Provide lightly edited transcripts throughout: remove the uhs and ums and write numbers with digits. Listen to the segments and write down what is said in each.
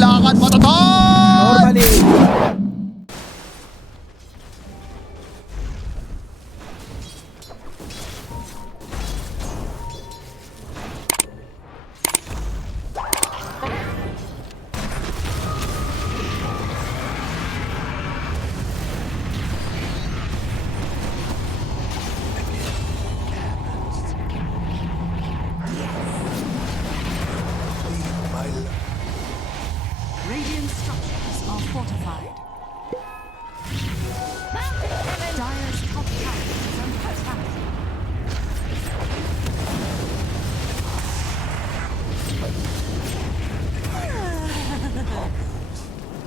lakad matatag! Normally. Radiant structures are fortified. Dire's top tower is under attack.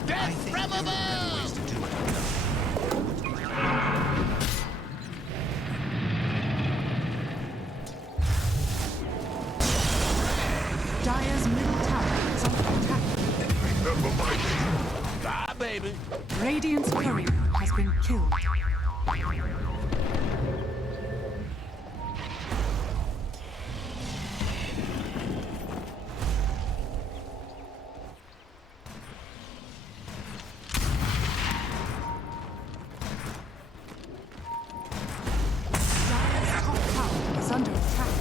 Death from above! Dire's middle tower is under attack. Bye, baby. Radiant's courier has been killed. Dire's top tower is under attack.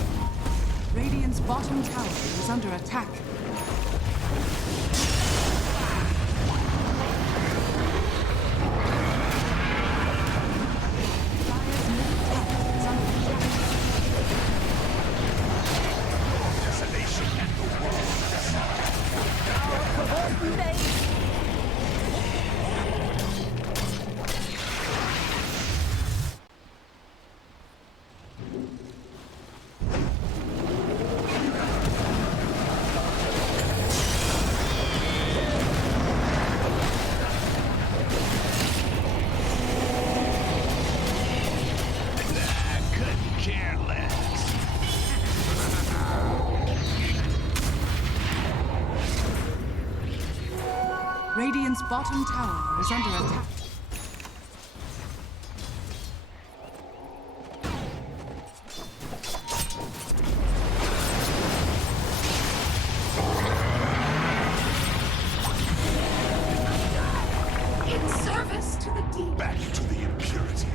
Radiant's bottom tower is under attack. Dire's middle tower is under attack. Desolation and the world. Couldn't care less. Radiant's bottom tower is under attack. In service to the deep. Back to the impurities.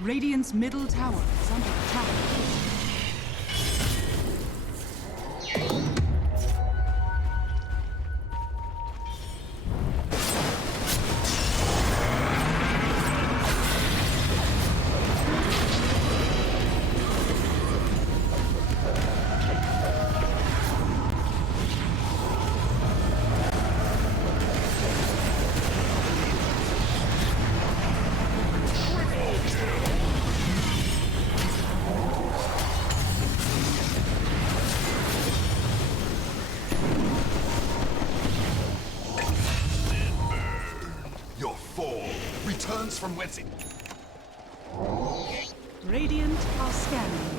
Radiant's middle tower is under attack. Your fall returns from whence it... Radiant are scanning.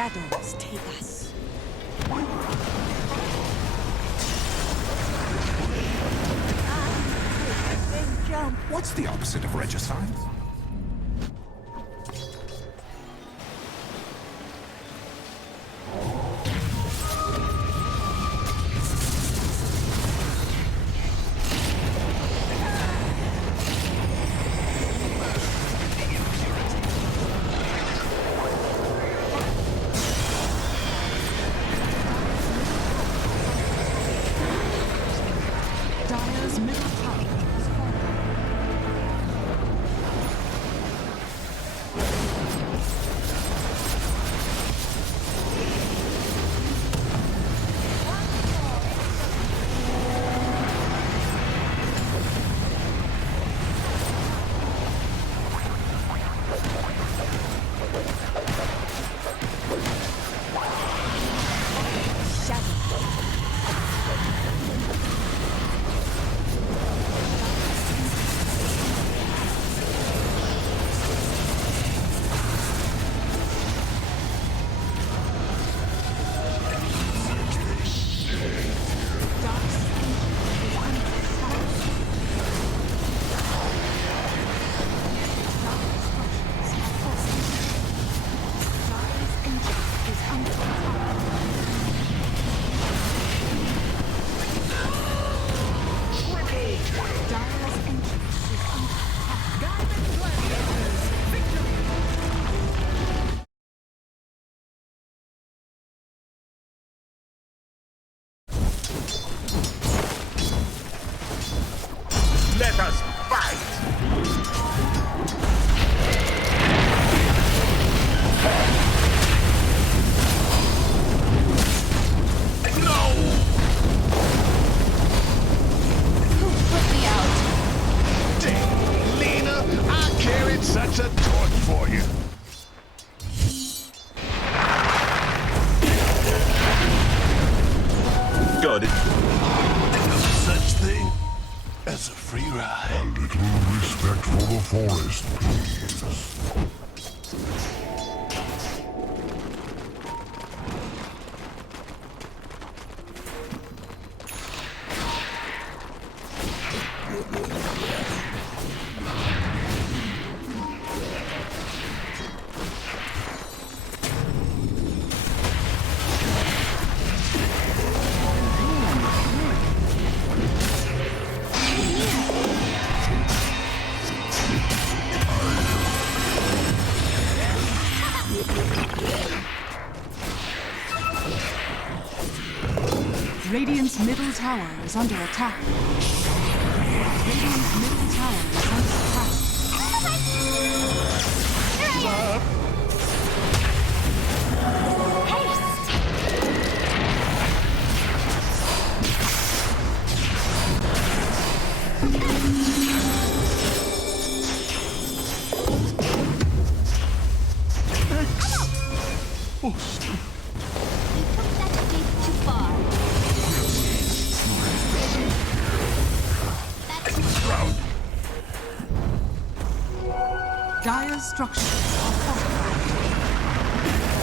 shadows take us. What's the opposite of regicide? Dire's middle tower has fallen. Let us fight! Lena, I carried such a torch for you. Got it. No such thing as a free ride. A little respect for the forest, please. Radiant's middle tower is under attack. Radiant's middle tower is under attack. Dire's structures are fortified.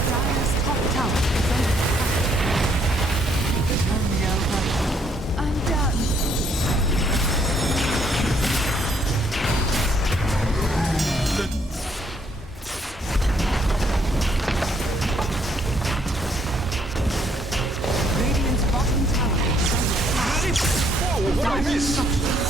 Dire's top tower is under attack. Turn me over. I'm done. Radiant's bottom tower is under attack. Dire's structures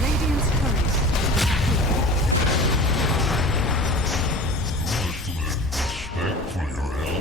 Radiant's courage. Respect for your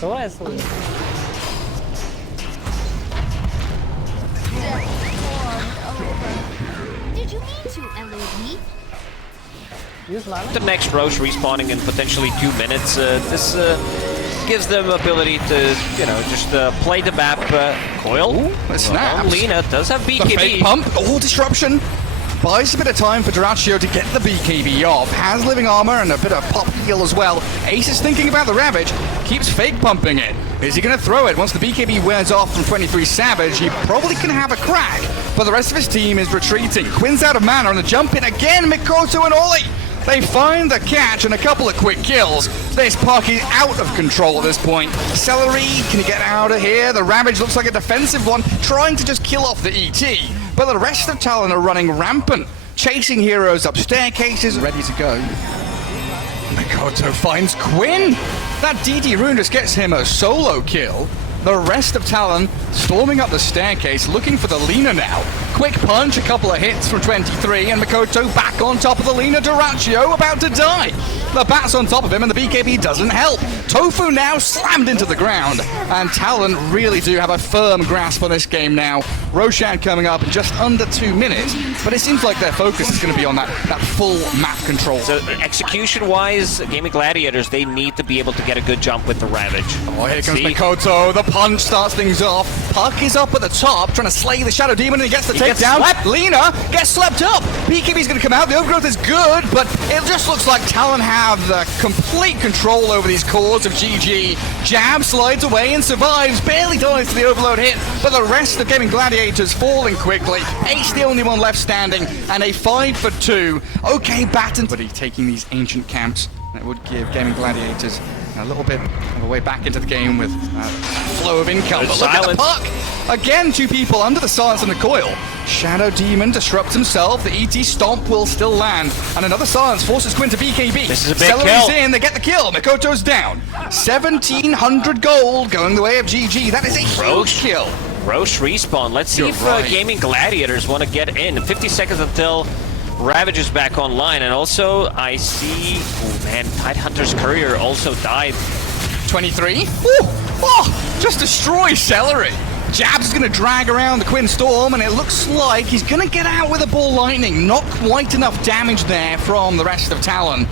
số này xui. Did you mean to elude me? The next Roche respawning in potentially 2 minutes. This gives them ability to, you know, just play the map. Coil. Ooh, it snaps. Lina does have BKB. The fake pump. Oh, disruption. Buys a bit of time for Duraccio to get the BKB off. Has living armor and a bit of pop heal as well. Ace is thinking about the Ravage. Keeps fake pumping it. Is he going to throw it? Once the BKB wears off from 23 Savage, he probably can have a crack. But the rest of his team is retreating. Quinn's out of mana on the jump in again. Mikoto and Ollie. They find the catch and a couple of quick kills. This puck is out of control at this point. Celery, can he get out of here? The Ravage looks like a defensive one, trying to just kill off the ET. But the rest of Talon are running rampant, chasing heroes up staircases, ready to go. Mikoto finds Quinn. That DD rune just gets him a solo kill. The rest of Talon storming up the staircase, looking for the Lina now. Quick punch, a couple of hits from 23, and Mikoto back on top of the Lina. Duraccio about to die. The bat's on top of him, and the BKB doesn't help. Tofu now slammed into the ground, and Talon really do have a firm grasp on this game now. Roshan coming up in just under 2 minutes, but it seems like their focus is going to be on that full map control. So execution-wise, Gaimin Gladiators, they need to be able to get a good jump with the Ravage. Oh, here comes Mikoto. The punch starts things off. Puck is up at the top, trying to slay the Shadow Demon, and he gets the takedown. Lina gets slept up. BKB's going to come out. The overgrowth is good, but it just looks like Talon have the complete control over these cores of GG. Jab slides away and survives. Barely dies to the overload hit, but the rest of Gaimin Gladiators falling quickly. Ace the only one left standing, and a 5 for 2. Okay, Batten. But he's taking these ancient camps. That would give Gaimin Gladiators a little bit of a way back into the game with flow of income. But look at the puck! Again, 2 people under the silence and the coil. Shadow Demon disrupts himself. The ET stomp will still land. And another silence forces Quinn to BKB. This is a big Celery's kill. in, they get the kill. Mikoto's down. 1,700 gold going the way of GG. That is a huge kill. Roche respawn. Let's see if Gaimin Gladiators want to get in. 50 seconds until Ravage is back online. And also, I see... Oh man, Tidehunter's Courier also died. 23. Ooh. Oh, just destroys Celery. Jabs is going to drag around the Quinn Storm, and it looks like he's going to get out with a Ball Lightning. Not quite enough damage there from the rest of Talon.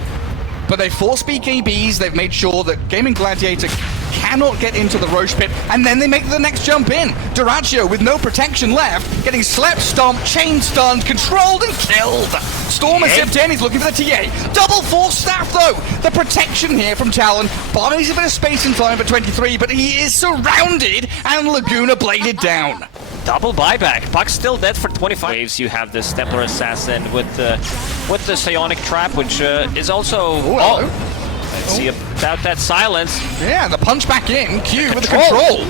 But they force BKBs, they've made sure that Gaimin Gladiator cannot get into the Roche pit, and then they make the next jump in. Duraccio with no protection left, getting slept, stomped, chain stunned, controlled, and killed. Stormer zipped in, he's looking for the TA. Double force staff though! The protection here from Talon buys a bit of space and time for 23, but he is surrounded, and Laguna bladed down. Double buyback. Puck's still dead for 25 waves. You have this Templar Assassin with the Psionic Trap, which is also... Let's see about that silence. Yeah, the punch back in. Q with the control.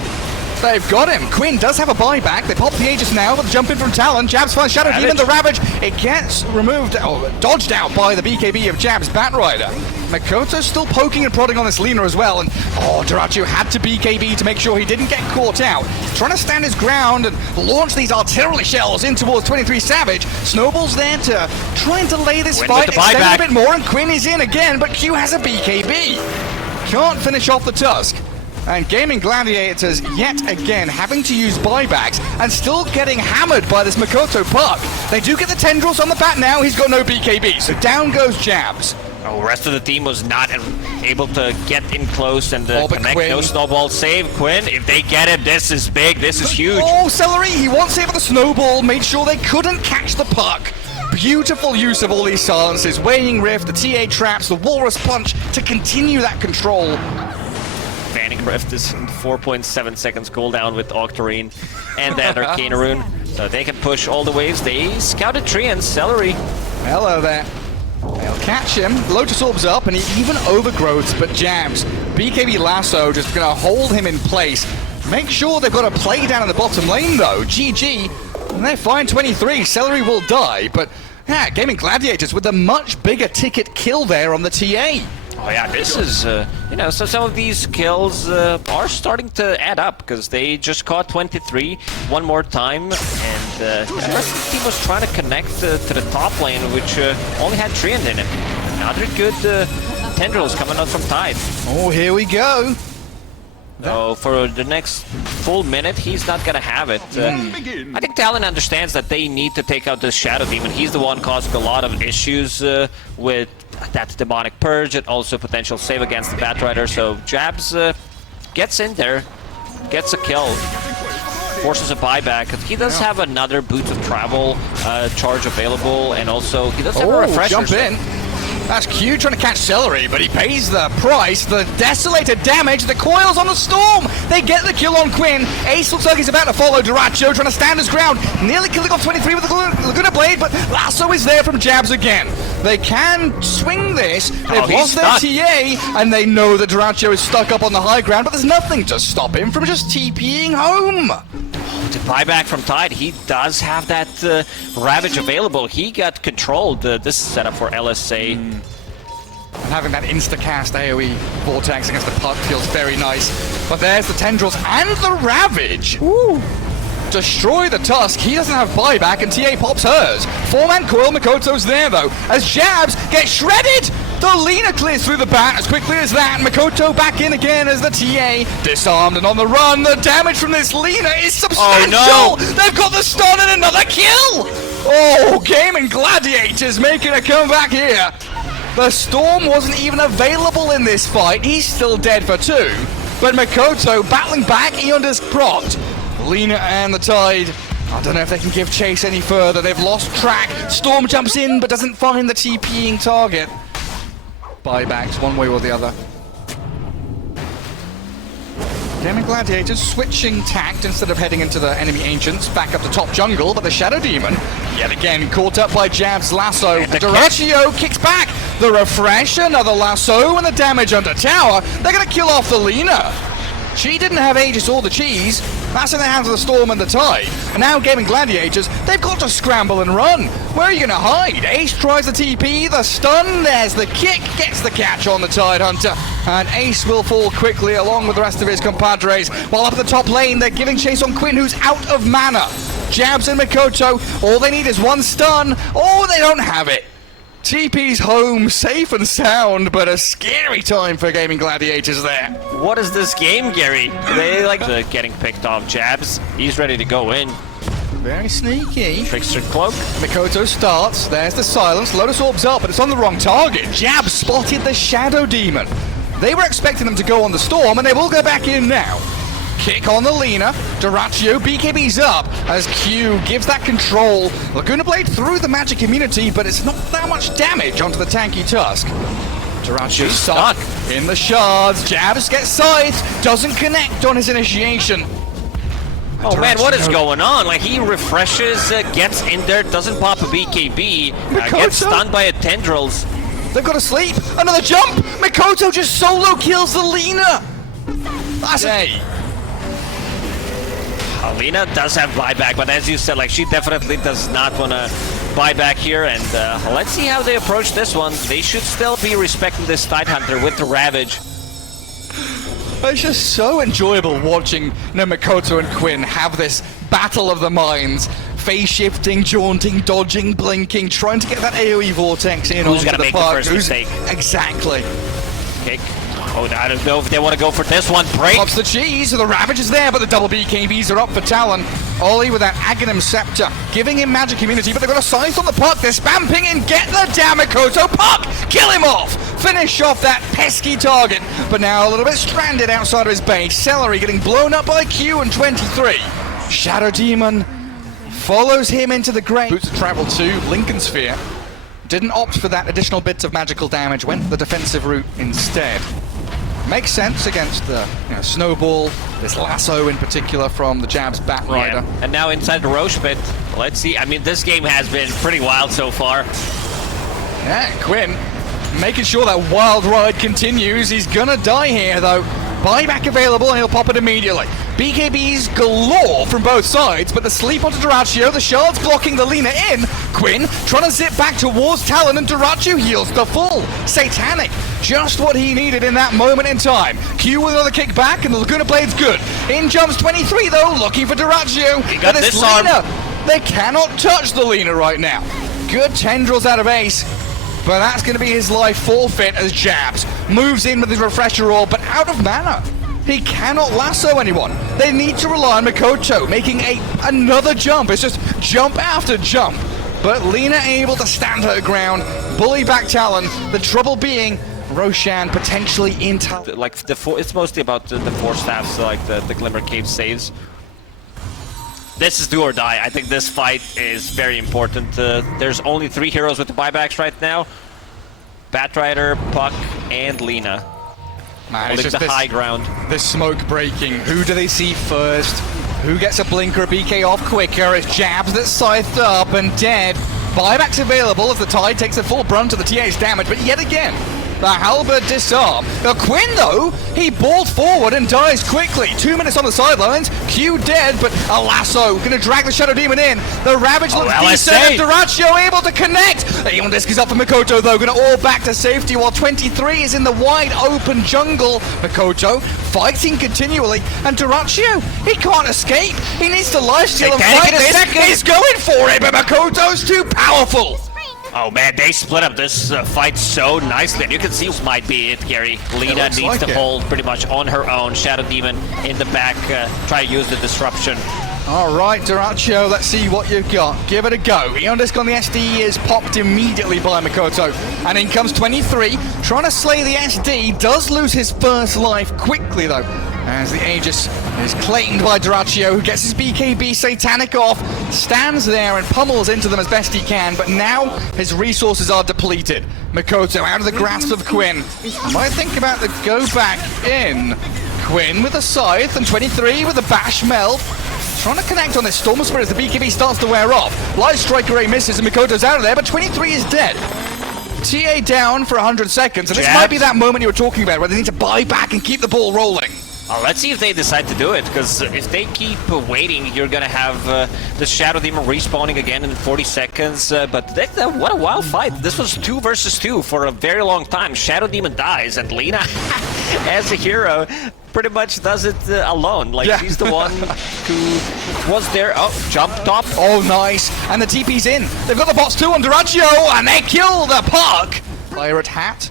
They've got him. Quinn does have a buyback. They pop the Aegis now with the jump in from Talon. Jabs finds Shadow Demon, the Ravage. It gets removed, dodged out by the BKB of Jab's Batrider. Mikoto's still poking and prodding on this Lina as well. And Duraccio had to BKB to make sure he didn't get caught out. Trying to stand his ground and launch these artillery shells in towards 23 Savage. Snowball's there to try and delay this fight. Extend a bit more, and Quinn is in again, but Q has a BKB. Can't finish off the Tusk. And Gaimin Gladiators, yet again, having to use buybacks and still getting hammered by this Mikoto puck. They do get the tendrils on the bat now. He's got no BKB, so down goes Jabs. Oh, the rest of the team was not able to get in close and connect. Quinn. No snowball save. Quinn, if they get it, this is big. This is huge. Oh, Celery, he won't save the snowball. Made sure they couldn't catch the puck. Beautiful use of all these silences. Weighing Rift, the TA traps, the Walrus Punch to continue that control. Vanning Rift is 4.7 seconds cooldown with Octarine and that Arcana Rune. So they can push all the waves. They scouted Tree and Celery. Hello there. They'll catch him. Lotus Orbs up, and he even overgrowths, but Jabs. BKB Lasso just going to hold him in place. Make sure they've got a play down in the bottom lane, though. GG. And they're fine 23. Celery will die, but yeah, Gaimin Gladiators with a much bigger ticket kill there on the TA. Oh yeah, this is, you know, so some of these kills are starting to add up, because they just caught 23 one more time, and the rest of the team was trying to connect to the top lane, which only had Treant in it. Another good tendrils coming out from Tide. Oh, here we go. So for the next full minute, he's not gonna have it. I think Talon understands that they need to take out this Shadow Demon. He's the one causing a lot of issues with that Demonic Purge and also potential save against the Batrider. So Jabs gets in there, gets a kill, forces a buyback. He does have another Boots of Travel charge available, and also he does have a refresher. Jump in. That's Q trying to catch Celery, but he pays the price. The desolated damage, the coils on the Storm. They get the kill on Quinn. Ace looks like he's about to follow Duracho, trying to stand his ground. Nearly killing off 23 with the Laguna Blade, but Lasso is there from Jabs again. They can swing this. They've lost their TA, and they know that Duracho is stuck up on the high ground, but there's nothing to stop him from just TPing home. To buyback from Tide, he does have that Ravage available. He got controlled. This setup for LSA. And having that insta-cast AoE Vortex against the puck feels very nice. But there's the Tendrils and the Ravage. Ooh. Destroy the Tusk. He doesn't have buyback, and TA pops hers. 4-man coil. Makoto's there, though, as Jabs get shredded. The Lina clears through the bat as quickly as that. Makoto back in again as the TA disarmed and on the run. The damage from this Lina is substantial. Oh, no. They've got the stun and another kill. Oh, Gaimin Gladiators making a comeback here. The Storm wasn't even available in this fight. He's still dead for 2. But Makoto battling back. Eonda's propped. Lina and the Tide. I don't know if they can give chase any further. They've lost track. Storm jumps in but doesn't find the TPing target. Buybacks one way or the other. Gaimin Gladiators switching tact instead of heading into the enemy Ancients back up to top jungle, but the Shadow Demon yet again caught up by Jab's Lasso. Duracio kicks back. The refresh, another Lasso, and the damage under tower. They're going to kill off the Lina. She didn't have Aegis or the cheese. That's in the hands of the Storm and the Tide. And now Gaimin Gladiators, they've got to scramble and run. Where are you going to hide? Ace tries the TP, the stun, there's the kick, gets the catch on the Tide Hunter. And Ace will fall quickly along with the rest of his compadres. While up at the top lane, they're giving chase on Quinn, who's out of mana. Jabs and Makoto, all they need is one stun. Oh, they don't have it. TP's home, safe and sound, but a scary time for Gaimin Gladiators there. What is this game, Gary? They like getting picked off. Jabs, he's ready to go in. Very sneaky. Trickster Cloak. Makoto starts, there's the silence, Lotus Orb's up, but it's on the wrong target. Jab spotted the Shadow Demon. They were expecting them to go on the Storm, and they will go back in now. Kick on the Lina. Duracio, BKB's up as Q gives that control. Laguna Blade through the magic immunity, but it's not that much damage onto the tanky Tusk. Duracio stuck in the shards. Jabs gets scythed, doesn't connect on his initiation. Oh man, what is going on? Like, he refreshes, gets in there, doesn't pop a BKB, gets stunned by a Tendrils. They've got to sleep. Another jump. Makoto just solo kills the Lina. That's Lina does have buyback, but as you said, like, she definitely does not want to buy back here, and let's see how they approach this one. They should still be respecting this Tidehunter with the Ravage. It's just so enjoyable watching Makoto and Quinn have this battle of the minds. Phase shifting, jaunting, dodging, blinking, trying to get that AoE vortex in. Who's going to make the first mistake? Exactly. Kick. Oh, I don't know if they want to go for this one. Break. Pops the cheese. The Ravage is there, but the double BKBs are up for Talon. Ollie with that Aghanim Scepter, giving him magic immunity, but they've got a scythe on the puck. They're spamping in. Get the damn Makoto. Puck! Kill him off! Finish off that pesky target, but now a little bit stranded outside of his base. Celery getting blown up by Q and 23. Shadow Demon follows him into the grave. Boots of Travel to Lincoln Sphere. Didn't opt for that additional bit of magical damage, went the defensive route instead. Makes sense against the Snowball, this Lasso in particular from the Jabs Batrider. Yeah. And now inside the Roche pit. Let's see. I mean, this game has been pretty wild so far. Yeah, Quinn making sure that wild ride continues. He's gonna die here though. Buyback available and he'll pop it immediately. BKBs galore from both sides, but the sleep onto Duracio, the shards blocking the Lina in. Quinn trying to zip back towards Talon and Duracio heals the full. Satanic, just what he needed in that moment in time. Q with another kick back and the Laguna Blade's good. In jumps 23 though, looking for Duracio. He got this Lina. They cannot touch the Lina right now. Good tendrils out of Ace. But that's going to be his life forfeit as Jabs moves in with his refresher orb, but out of mana. He cannot lasso anyone. They need to rely on Mikoto making another jump. It's just jump after jump. But Lina able to stand her ground, bully back Talon. The trouble being Roshan potentially in Talon. Like it's mostly about the 4 staffs, like the Glimmer Cave saves. This is do or die. I think this fight is very important. There's only 3 heroes with the buybacks right now. Batrider, Puck, and Lina. Man, holding it's just the high ground. The smoke breaking. Who do they see first? Who gets a blinker, BK off quicker? It's Jabs that's scythed up and dead. Buybacks available as the Tide takes the full brunt of the TA's damage, but yet again, the halberd disarm. Now Quinn, though, he balled forward and dies quickly. 2 minutes on the sidelines. Q dead, but a lasso gonna drag the Shadow Demon in. The Ravage looks decent, and Duraccio able to connect. Even disc is up for Mikoto, though, gonna all back to safety while 23 is in the wide open jungle. Mikoto fighting continually, and Duraccio, he can't escape. He needs to lifesteal and fight this. He's going for it, but Makoto's too powerful. Oh man, they split up this fight so nicely, and you can see this might be it, Gary. Lina needs to hold pretty much on her own. Shadow Demon in the back, try to use the disruption. All right, Duraccio, let's see what you've got. Give it a go. Eon Disc on the SD is popped immediately by Mikoto, and in comes 23, trying to slay the SD, does lose his first life quickly though, as the Aegis is claimed by Duraccio, who gets his BKB Satanic off, stands there and pummels into them as best he can, but now his resources are depleted. Mikoto out of the grasp of Quinn. Might think about the go back in. Quinn with a scythe, and 23 with a bash melt. Trying to connect on this Storm Spirit as the BKB starts to wear off. Light Strike Array misses and Mikoto's out of there, but 23 is dead. TA down for 100 seconds, and this might be that moment you were talking about where they need to buy back and keep the ball rolling. Let's see if they decide to do it, because if they keep waiting, you're going to have the Shadow Demon respawning again in 40 seconds. But what a wild fight. This was 2 versus 2 for a very long time. Shadow Demon dies, and Lina, as a hero, pretty much does it alone. Like, she's the one who was there. Oh, jump top. Oh, nice. And the TP's in. They've got the bots too on Duraccio, and they kill the Puck. Pirate Hat.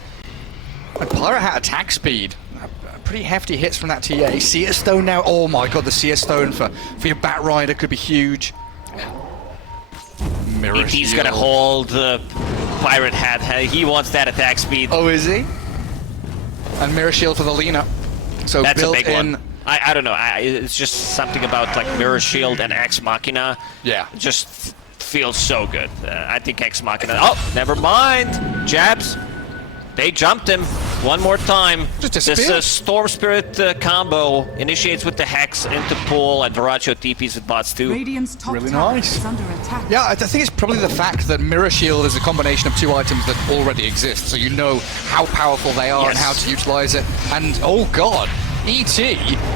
And Pirate Hat attack speed. Pretty hefty hits from that TA. Seer Stone now. Oh my god, the Seer Stone for your Bat Rider could be huge. Mirror He's Shield. gonna hold Pirate Hat. He wants that attack speed. Oh, is he? And Mirror Shield for the Lina. So that's built a big in. one. I don't know. It's just something about like Mirror Shield and Ex Machina. Yeah. It just feels so good. I think Ex Machina. Oh, never mind. Jabs. They jumped him one more time. This Storm Spirit combo initiates with the Hex into pool, and Duraccio TPs with bots too. Radiant's top Really tower nice. is under attack. Yeah, I think it's probably the fact that Mirror Shield is a combination of 2 items that already exist, so you know how powerful they are and how to utilize it. And oh god, ET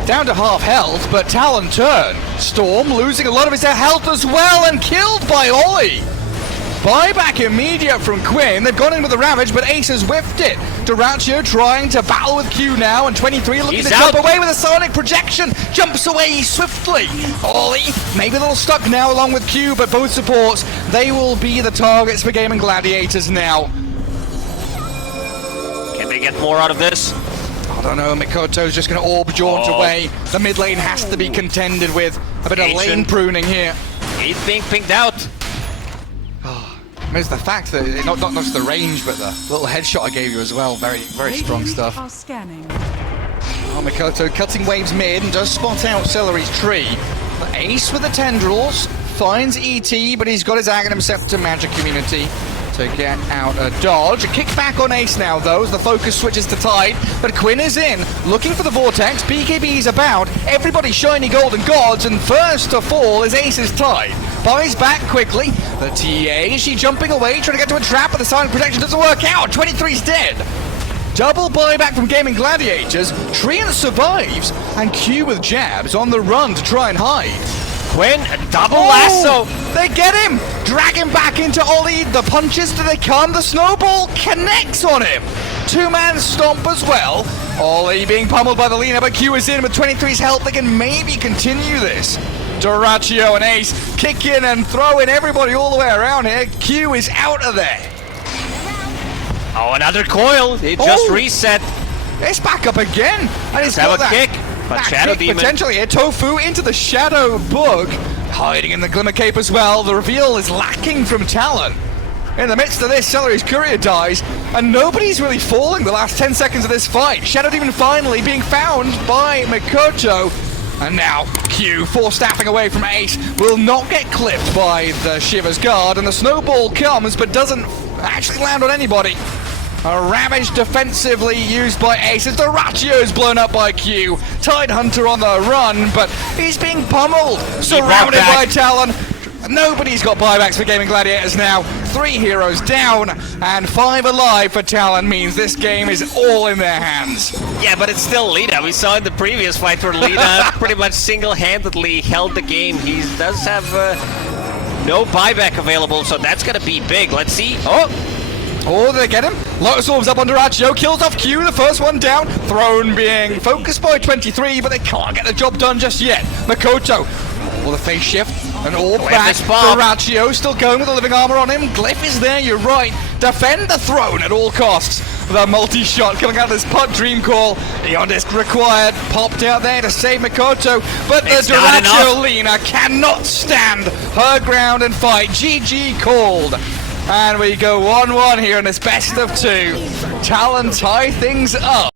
down to half health, but Talon turn. Storm losing a lot of his health as well and killed by Ollie. Buyback immediate from Quinn. They've gone in with the Ravage, but Ace has whiffed it. Duraccio trying to battle with Q now, and 23 looking to jump away with a sonic projection. Jumps away swiftly. Ollie, maybe a little stuck now along with Q, but both supports, they will be the targets for Gaimin Gladiators now. Can they get more out of this? I don't know, Mikoto's just going to orb jaunt away. The mid lane has to be contended with. A bit of lane pruning here. He's being pinged out. There's the fact that not just the range, but the little headshot I gave you as well. Very, very strong stuff. Are scanning. Oh, Mikoto cutting waves mid and does spot out Celery's tree. But Ace with the tendrils finds ET, but he's got his Aghanim Scepter magic immunity to get out a dodge. A kick back on Ace now, though, as the focus switches to Tide. But Quinn is in, looking for the Vortex. BKB's about. Everybody's shiny golden gods, and first to fall is Ace's Tide. Buys back quickly. The TA, is she jumping away, trying to get to a trap, but the silent protection doesn't work out. 23's dead. Double buyback from Gaimin Gladiators. Treant survives, and Q with jabs on the run to try and hide. Quinn, double lasso. They get him. Drag him back into Ollie. The punches, do they come? The snowball connects on him. 2-man stomp as well. Ollie being pummeled by the Lina, but Q is in with 23's help. They can maybe continue this. Duraccio and Ace kick in and throw in everybody all the way around here. Q is out of there. Oh, another coil. It just reset. It's back up again. And he's got that kick. But That Shadow kick Demon... potentially here. Tofu into the Shadow Bug. Hiding in the Glimmer Cape as well. The reveal is lacking from Talon. In the midst of this, Celery's courier dies, and nobody's really falling the last 10 seconds of this fight. Shadow Demon finally being found by Mikoto. And now, Q, 4 staffing away from Ace, will not get clipped by the Shiver's Guard, and the snowball comes, but doesn't actually land on anybody. A Ravage defensively used by Ace as Duracchio's blown up by Q. Tidehunter on the run, but he's being pummeled, surrounded by Talon. Nobody's got buybacks for Gaimin Gladiators now. 3 heroes down and 5 alive for Talon means this game is all in their hands. Yeah, but it's still Lina. We saw in the previous fight where Lina pretty much single-handedly held the game. He does have no buyback available, so that's going to be big. Let's see. Oh, they get him. Lotus Orbs up on Duracchio, kills off Q, the first one down. Throne being focused by 23, but they can't get the job done just yet. Makoto, will the face shift? An orb back. Duracchio still going with the living armor on him. Glyph is there, you're right. Defend the throne at all costs. The multi-shot coming out of this putt dream call. Eondisc required. Popped out there to save Mikoto, but the Duracchio Lina cannot stand her ground and fight. GG called. And we go 1-1 here in this best of 2. Talon tie things up.